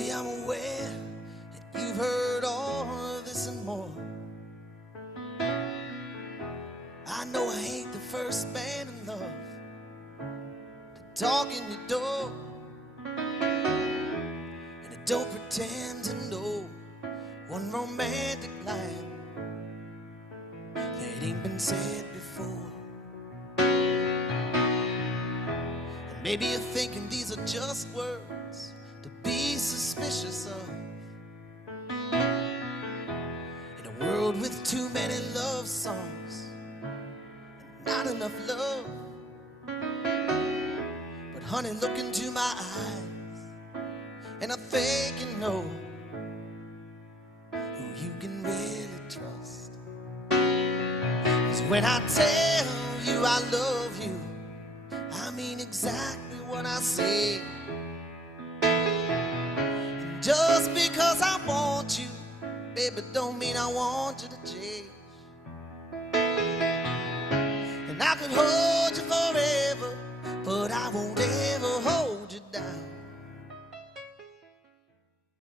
Baby, I'm aware that you've heard all of this and more. I know I ain't the first man in love to talk in your door, and I don't pretend to know one romantic line that ain't been said before. And maybe you're thinking these are just words to be suspicious of. In a world with too many love songs and not enough love. But honey, look into my eyes and I think you know who you can really trust. 'Cause when I tell you I love you, I mean exactly what I say. And just because I want you, baby, don't mean I want you to change. And I could hold